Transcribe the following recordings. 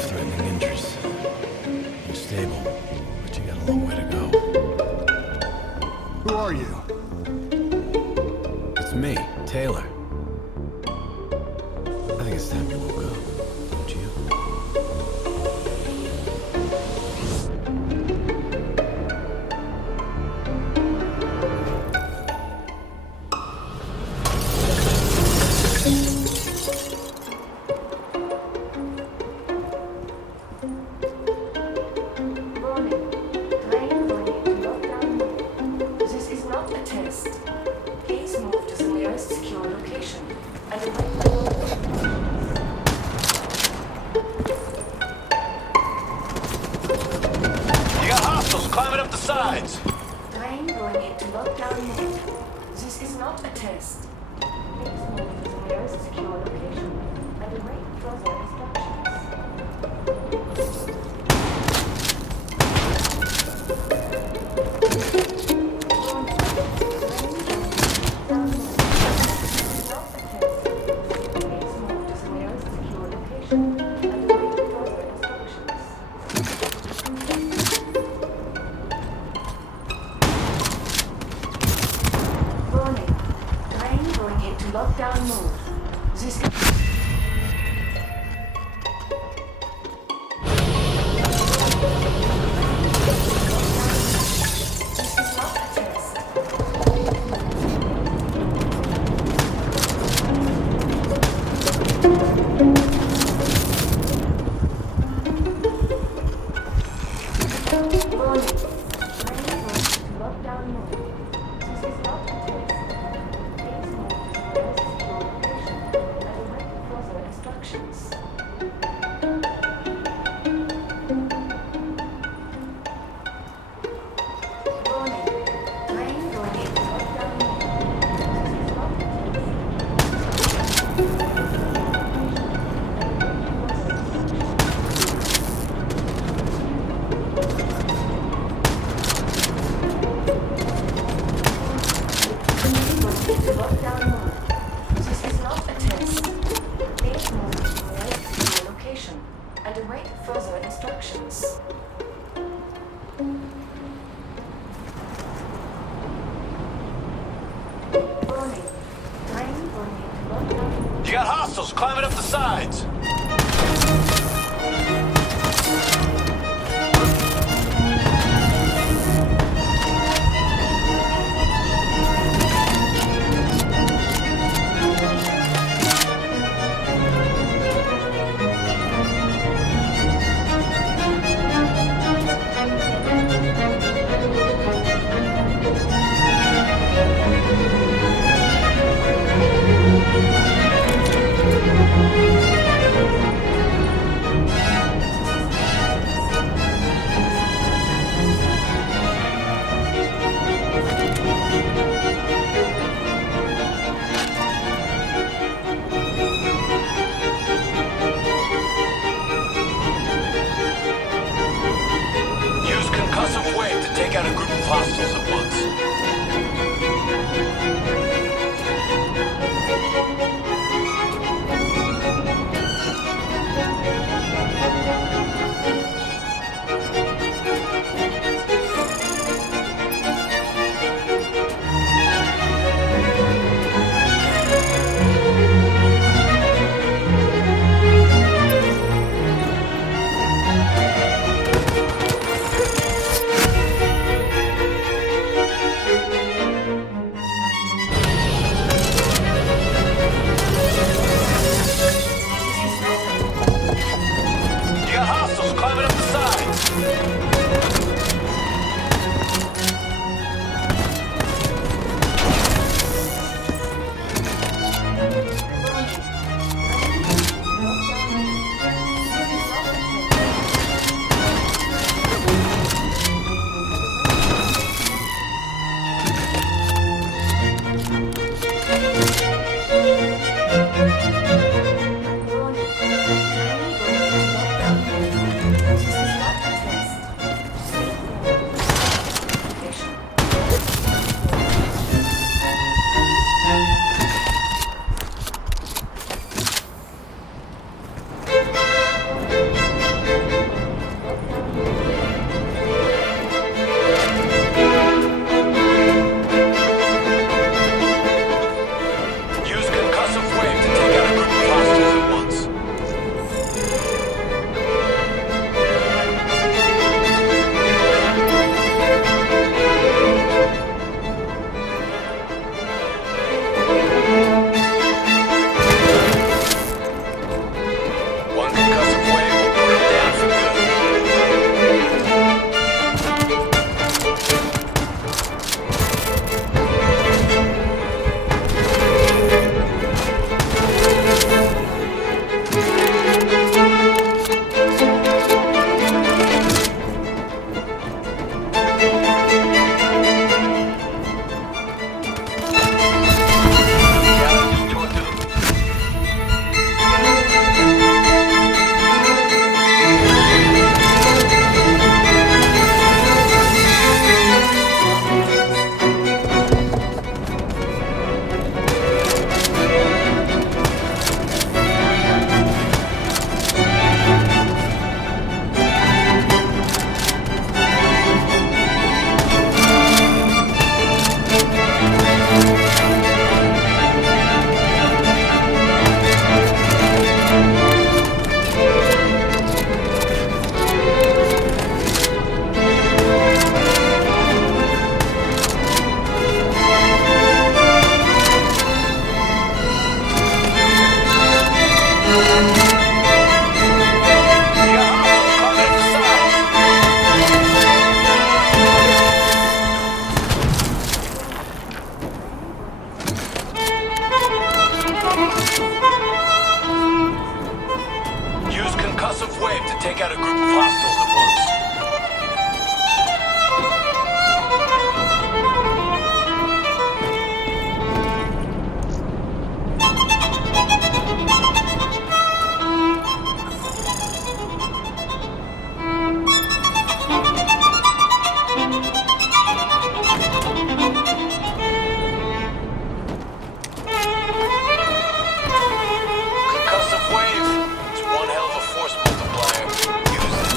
life-threatening injuries. You're stable, but you got a long way to go. Who are you? It's me, Taylor. I think it's time you woke up, don't you? Lockdown mode. This is not a test. Warning. Lockdown mode. This is not a test. Please move to the nearest secure location and await further instructions. Warning. Train going into lockdown mode. This is not a test. Lockdown mode. This is not a test. Please move to the nearest secure location and await further instructions. Warning. Train going into lockdown mode. You got hostiles climbing up the sides. Take out a group of hostiles at once. Concussive wave. It's one hell of a force multiplier. Use it.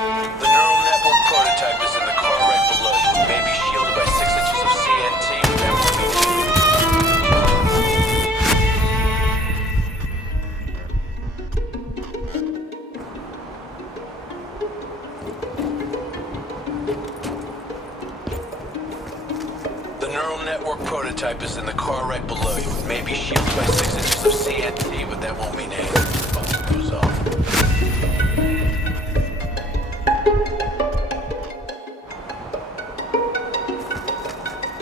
The neural network prototype is in the car right below you. It may be shielded by 6 inches of CNT, but that won't mean anything. The neural network prototype is in the car right below you. It may be shielded by 6 inches of CNT, but that won't mean anything. The bomb goes off.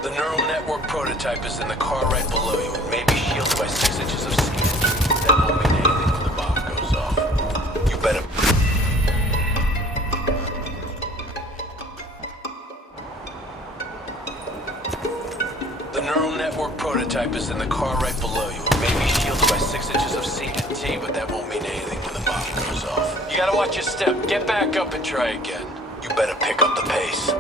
The neural network prototype is in the car right below you. It may be shielded by 6 inches of CNT. That won't mean anything when the bomb goes off. You better... The neural network prototype is in the car right below you. It may be shielded by 6 inches of CNT, but that won't mean anything when the bomb goes off. You gotta watch your step. Get back up and try again. You better pick up the pace.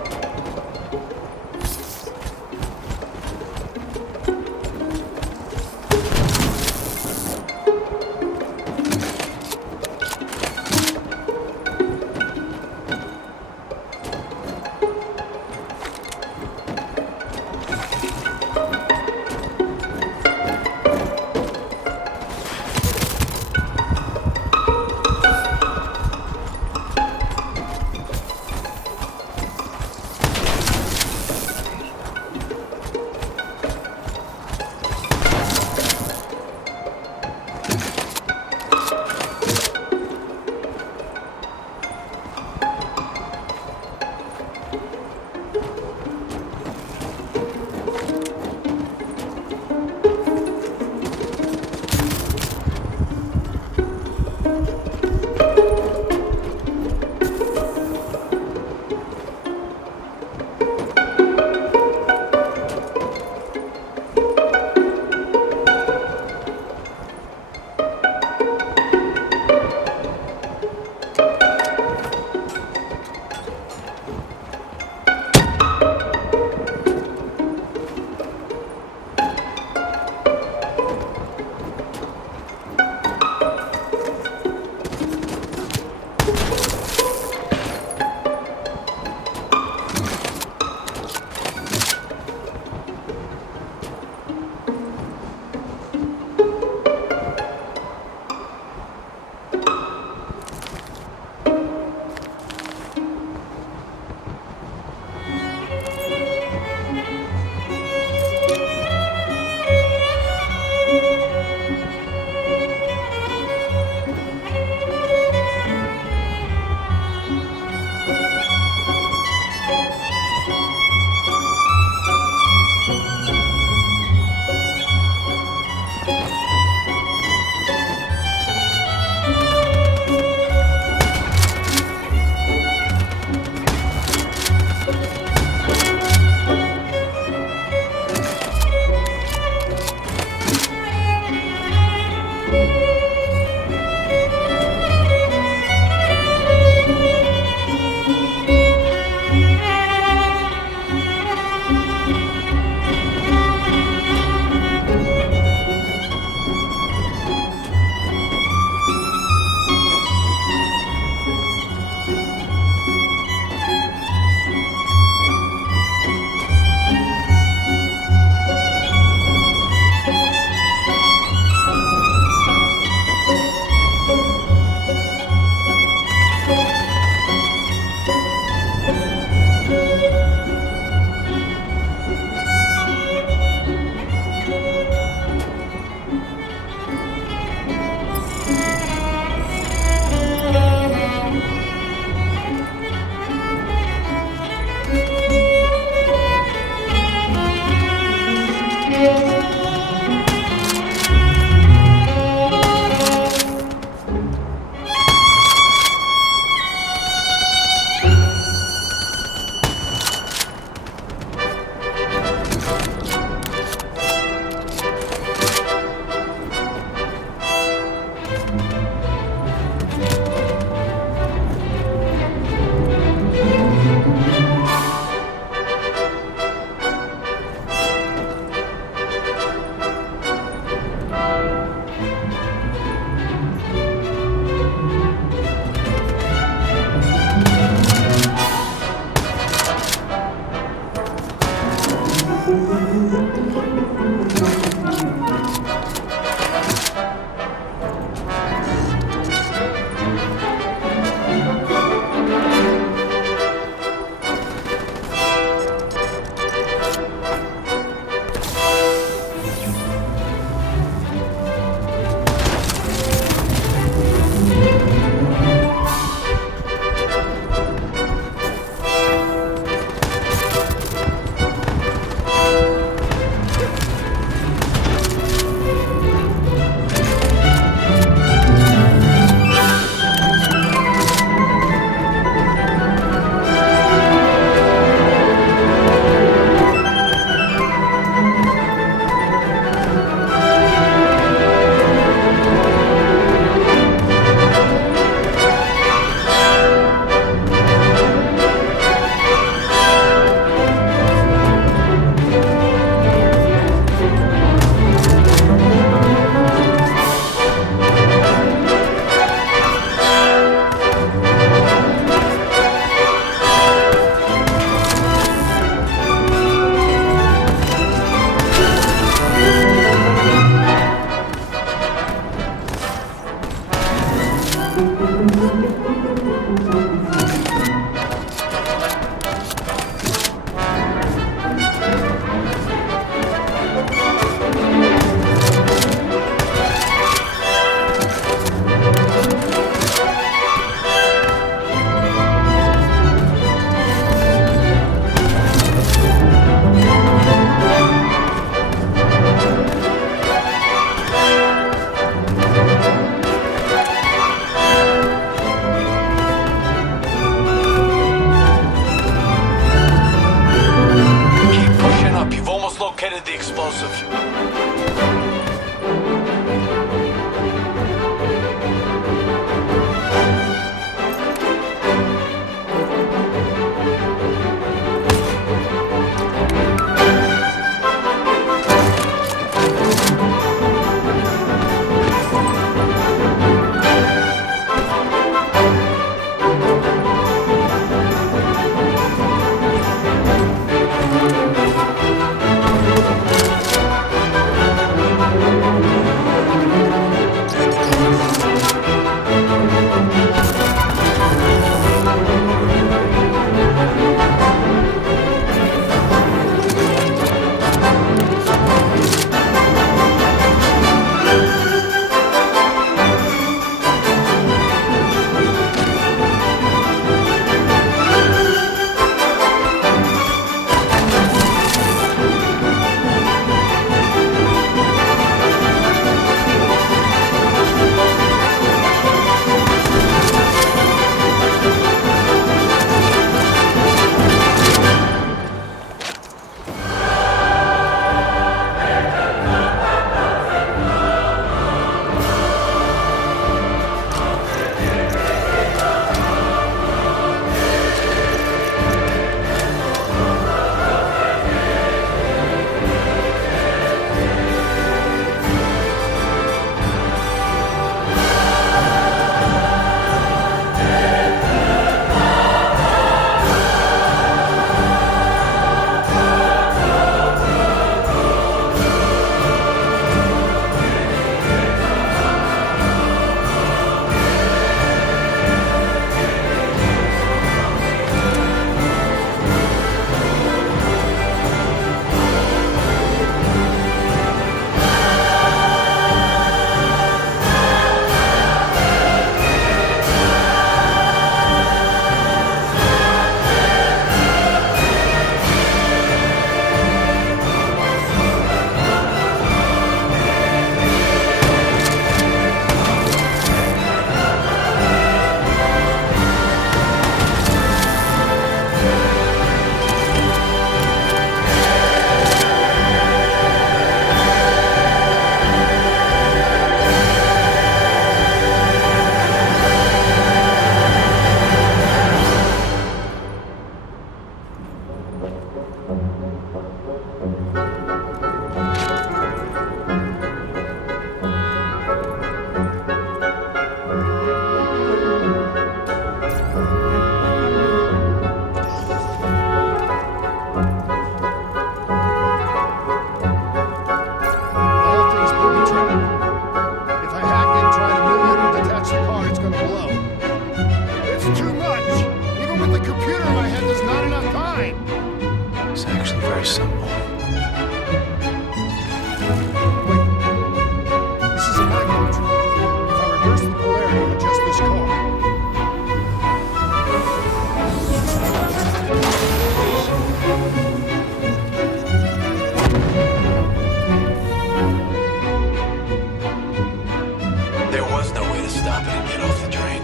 stop it and get off the train.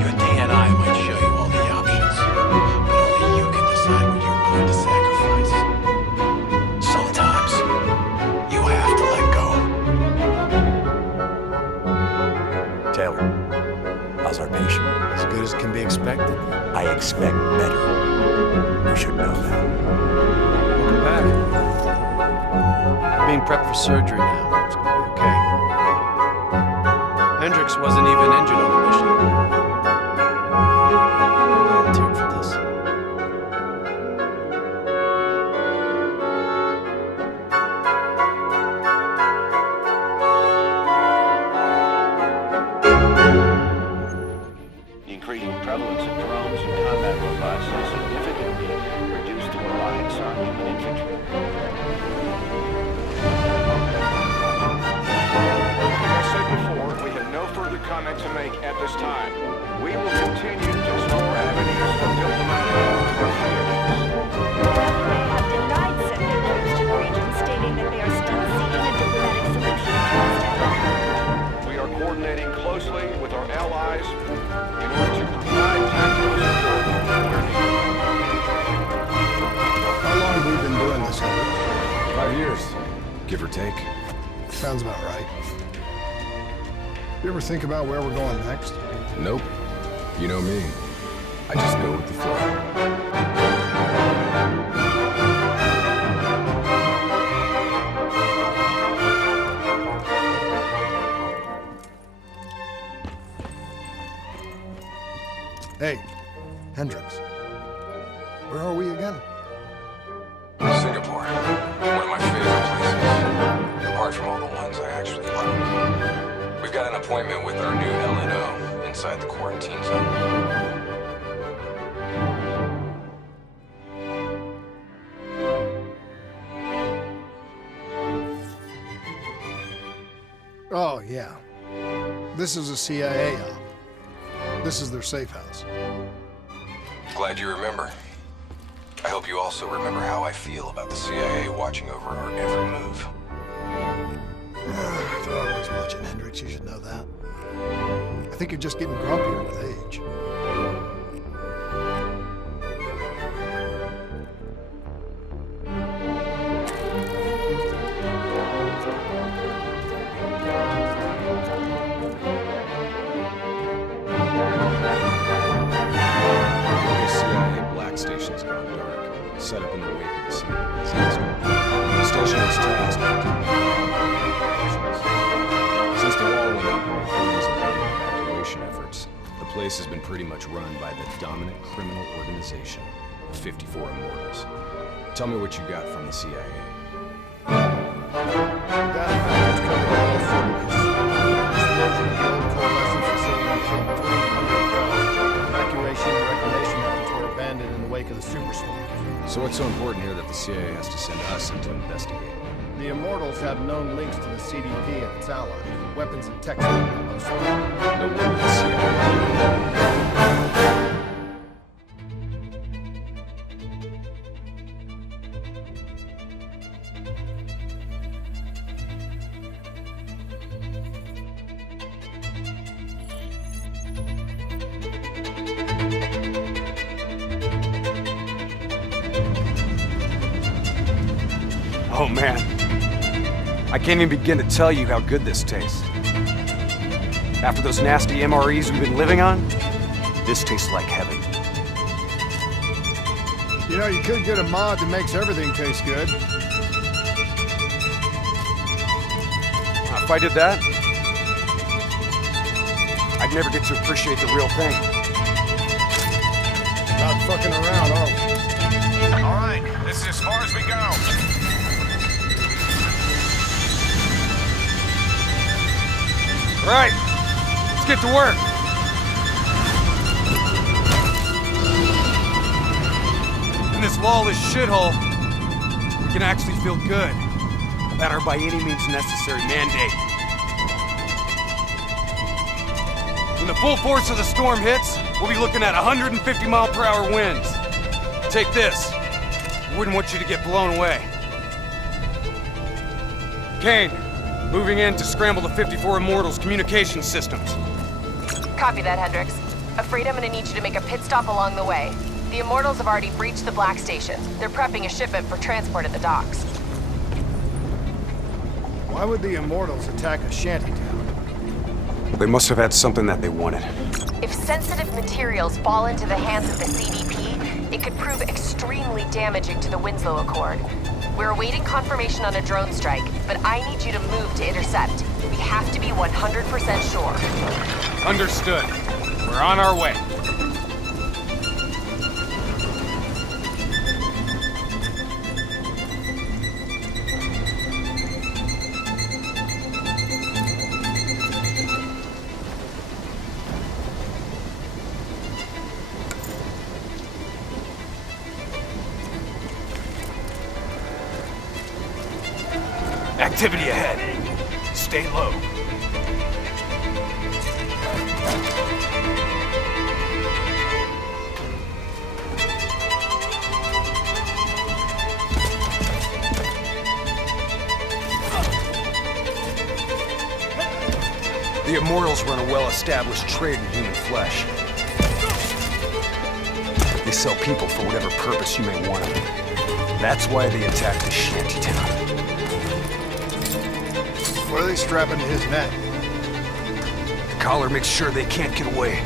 Your DNI might show you all the options, but only you can decide what you're willing to sacrifice. Sometimes, you have to let go. Taylor, how's our patient? As good as can be expected. I expect better. You should know that. Welcome back. Being prepped for surgery now. It's gonna be okay. Hendricks wasn't even injured on the mission. I volunteered for this. The increasing prevalence of drones and combat robots has significantly reduced the reliance on human infantry. As I said before, we have no further comment to make at this time. We will continue to explore avenues of diplomatic negotiations. They have denied sending troops to the region, stating that they are still seeking a diplomatic solution to this area. We are coordinating closely with our allies in order to provide tactical support where needed. How long have we been doing this, Henry? 5 years, give or take. Sounds about right. You ever think about where we're going next? Nope. You know me. I just go with the flow. Hey, Hendricks. Where are we again? Singapore. One of my favorite places. Apart from all the ones I actually like. We've got an appointment with our new LNO inside the quarantine zone. Oh, yeah. This is a CIA op. This is their safe house. Glad you remember. I hope you also remember how I feel about the CIA watching over our every move. They're always watching, Hendricks. You should know that. I think you're just getting grumpier with age. The CIA black station's gone dark, set up in the wake of the Singapore disaster. The station was tasked with since the wall went up and authorities have begun evacuation efforts. The place has been pretty much run by the dominant criminal organization, the 54 Immortals. Tell me what you got from the CIA. Data package covered all footage. Explosion of the old coalescence facility killed 300,000. Evacuation and reclamation efforts were abandoned in the wake of the superstorm. So what's so important here that the CIA has to send us in to investigate? The Immortals have known links to the CDP and its allies. Weapons and tech mostly. No wonder the CIA... Oh man, I can't even begin to tell you how good this tastes. After those nasty MREs we've been living on, this tastes like heaven. You know, you could get a mod that makes everything taste good. If I did that, I'd never get to appreciate the real thing. Not fucking around, are we? All right, this is as far as we go. Right, let's get to work. In this lawless shithole, we can actually feel good about our by any means necessary mandate. When the full force of the storm hits, we'll be looking at 150-mile-per-hour winds. Take this. I wouldn't want you to get blown away. Kane, moving in to scramble the 54 Immortals' communication systems. Copy that, Hendricks. Afraid I'm gonna need you to make a pit stop along the way. The Immortals have already breached the Black Station. They're prepping a shipment for transport at the docks. Why would the Immortals attack a shantytown? They must have had something that they wanted. If sensitive materials fall into the hands of the CDP, it could prove extremely damaging to the Winslow Accord. We're awaiting confirmation on a drone strike, but I need you to move to intercept. We have to be 100% sure. Understood. We're on our way. Activity ahead. Stay low. The Immortals run a well-established trade in human flesh. They sell people for whatever purpose you may want them. That's why they attacked the shantytown. What are they strapping to his neck? The collar makes sure they can't get away.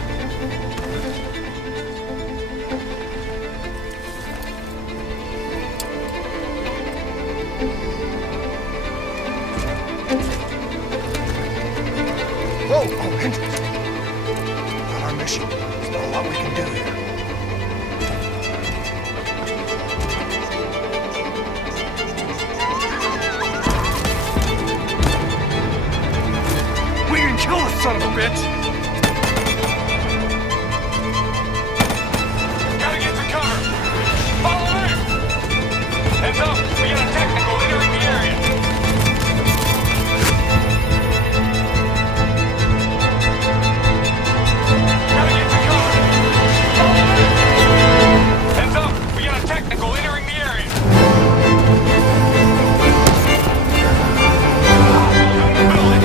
Whoa! Oh, Hendricks! Not our mission. There's not a lot we can do here. We can kill the son of a bitch! Gotta get to cover! Follow me! Heads up! We got a technical entering the area! Gotta get to cover! Follow me! Heads up! We got a technical entering the area! Hold the building!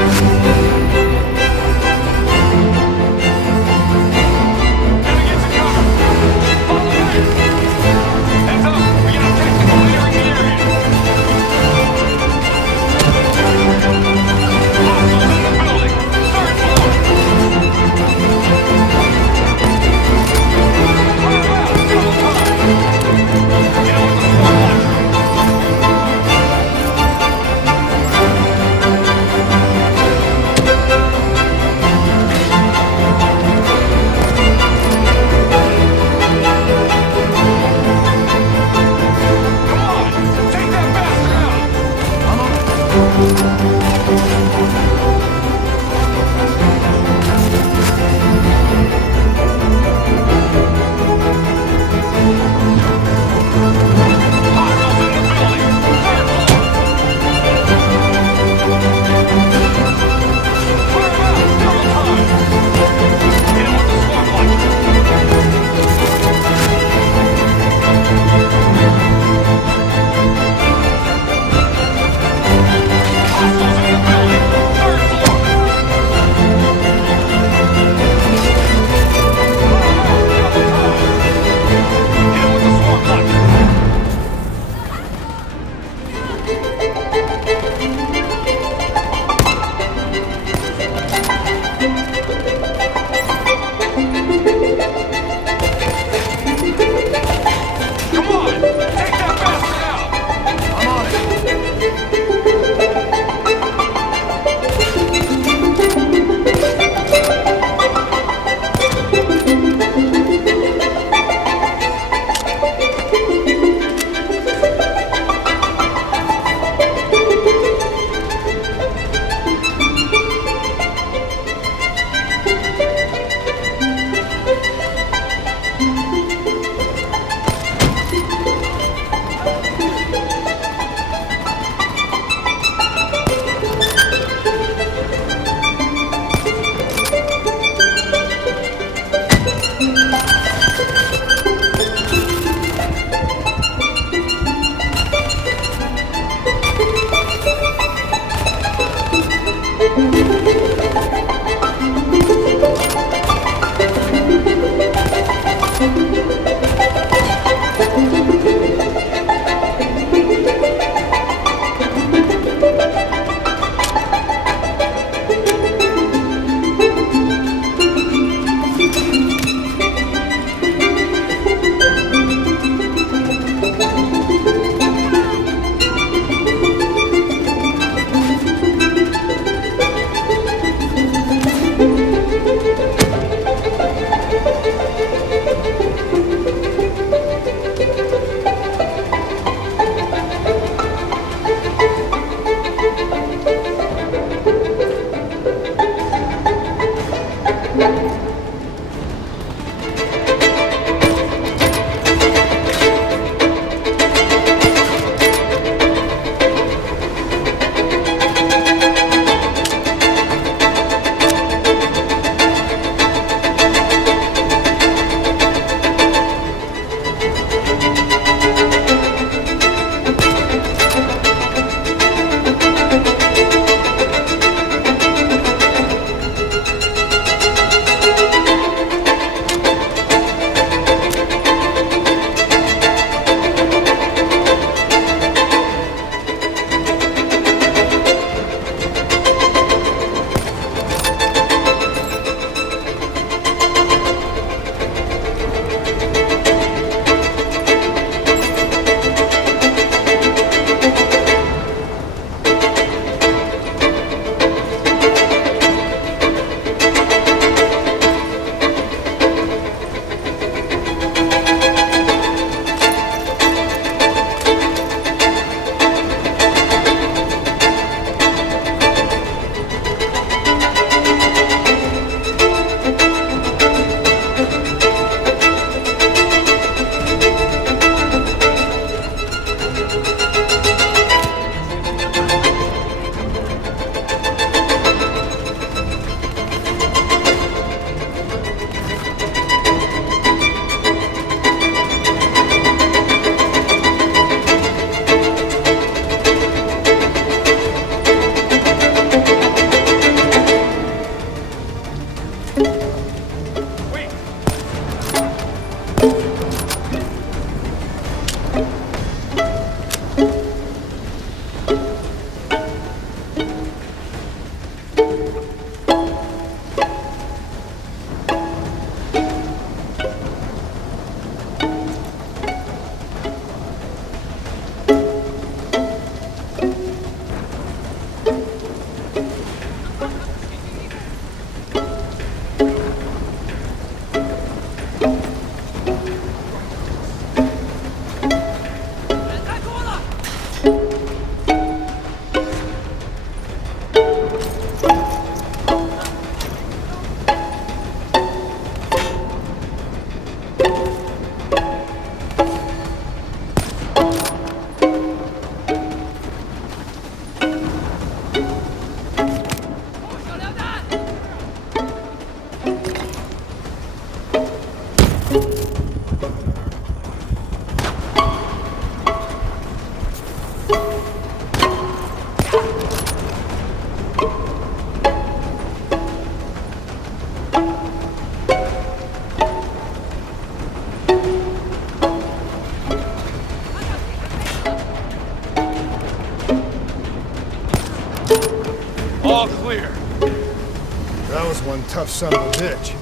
That was one tough son of a bitch.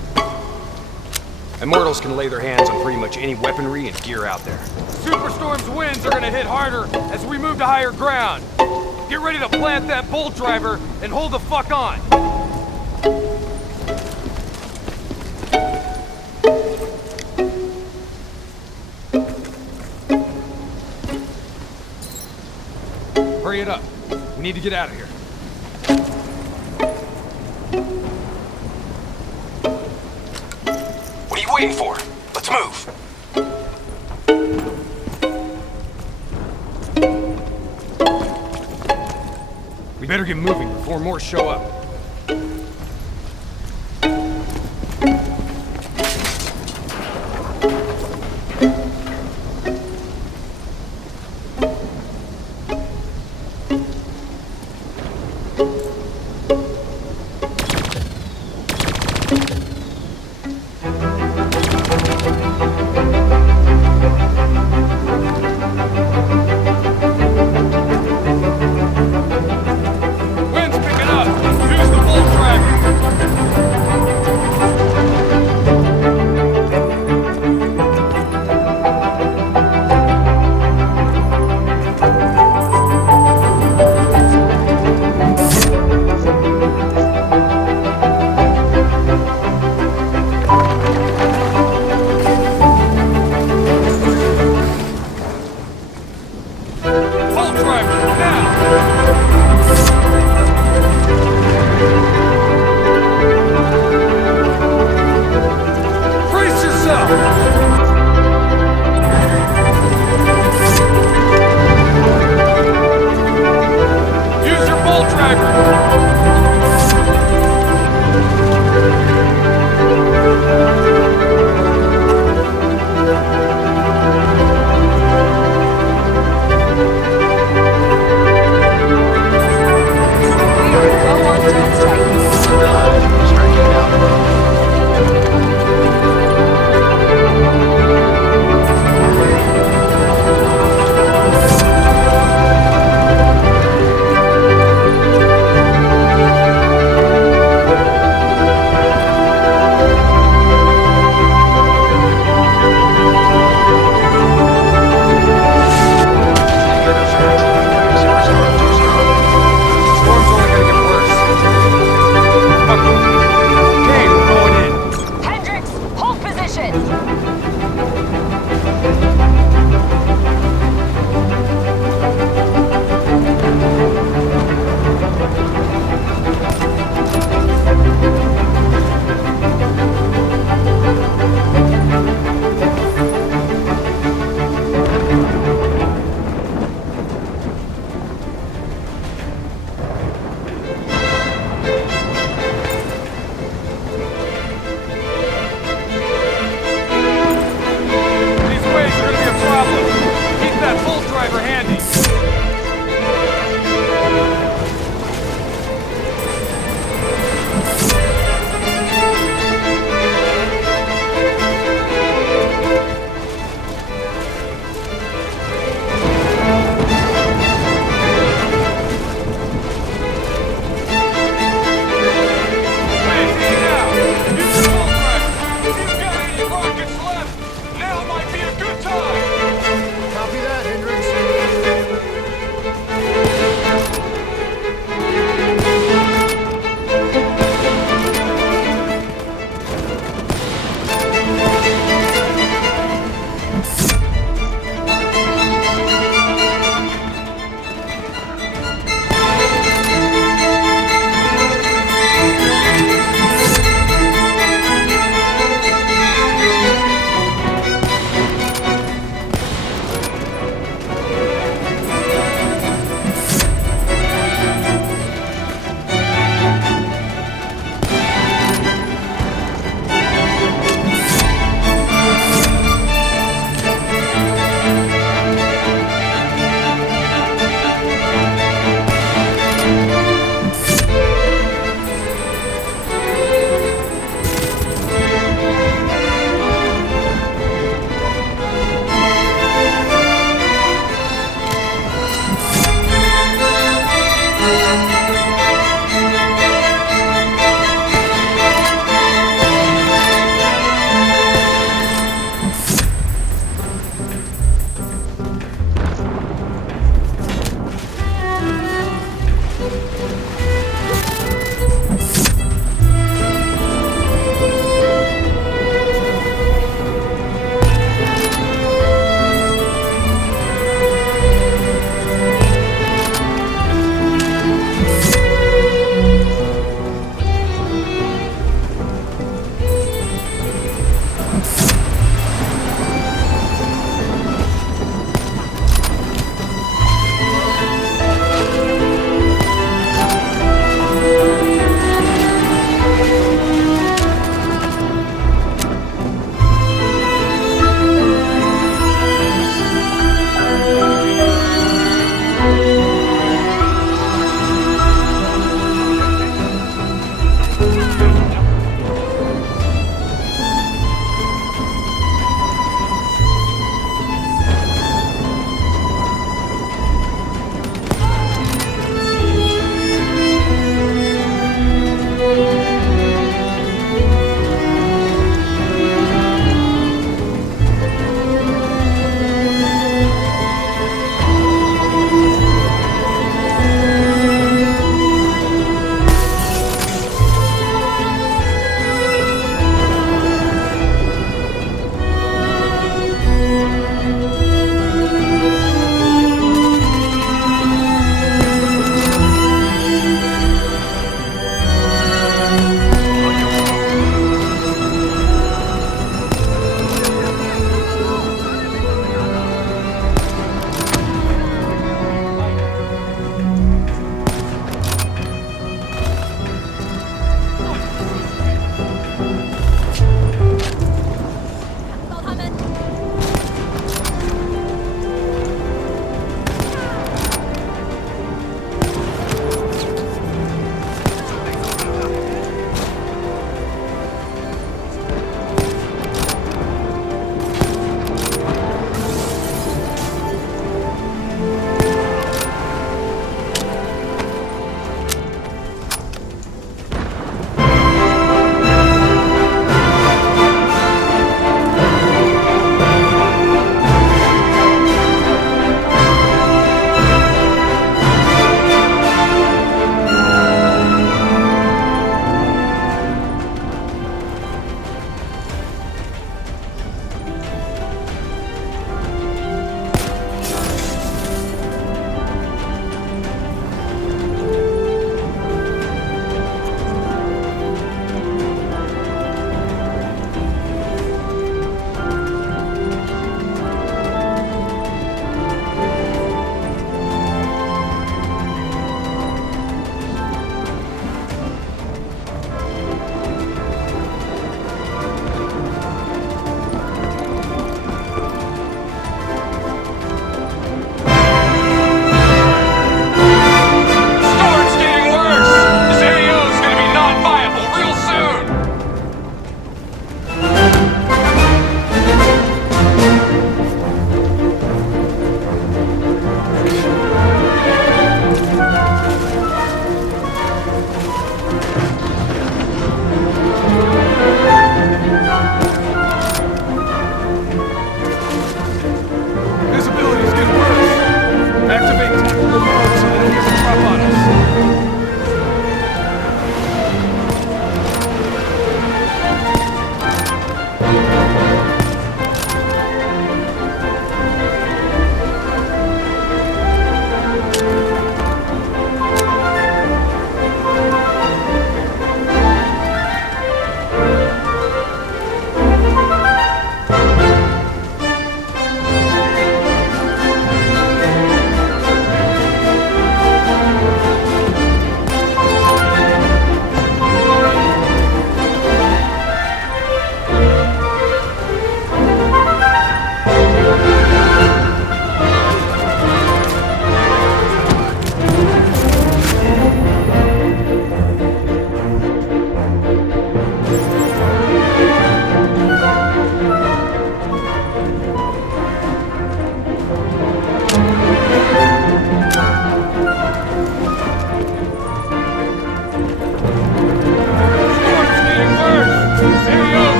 Immortals can lay their hands on pretty much any weaponry and gear out there. Superstorm's winds are gonna hit harder as we move to higher ground. Get ready to plant that bolt driver and hold the fuck on. Hurry it up. We need to get out of here. What are you waiting for? Let's move. We better get moving before more show up. Wind's picking up.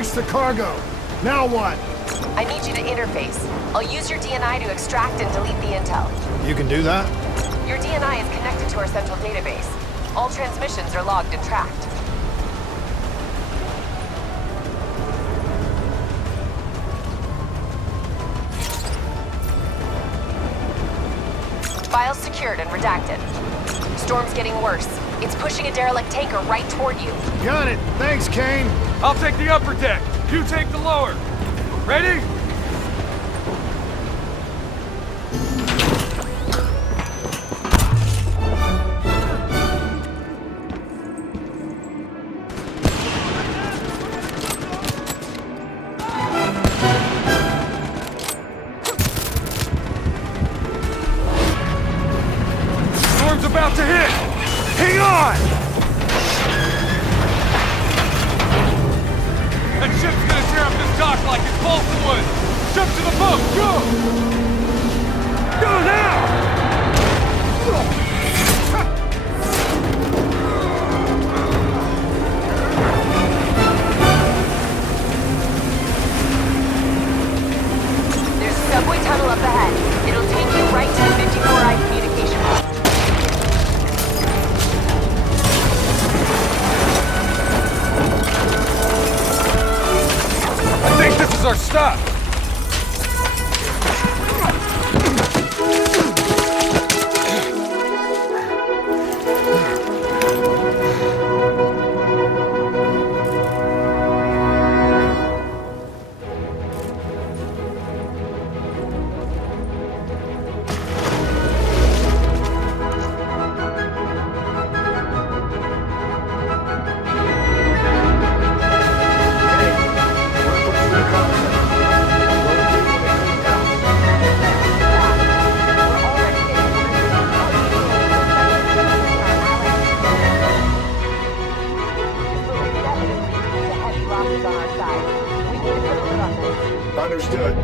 breached the cargo. Now what? I need you to interface. I'll use your DNI to extract and delete the intel. You can do that? Your DNI is connected to our central database. All transmissions are logged and tracked. Files secured and redacted. Storm's getting worse. It's pushing a derelict tanker right toward you. Got it. Thanks, Kane. I'll take the upper deck. You take the lower. Ready? Storm's about to hit! Hang on! That ship's gonna tear up this dock like it's balsa wood! Jump to the boat, go! Go now! There's a subway tunnel up ahead. It'll take you right to the 54I communication hub. I think this is our stop! Understood.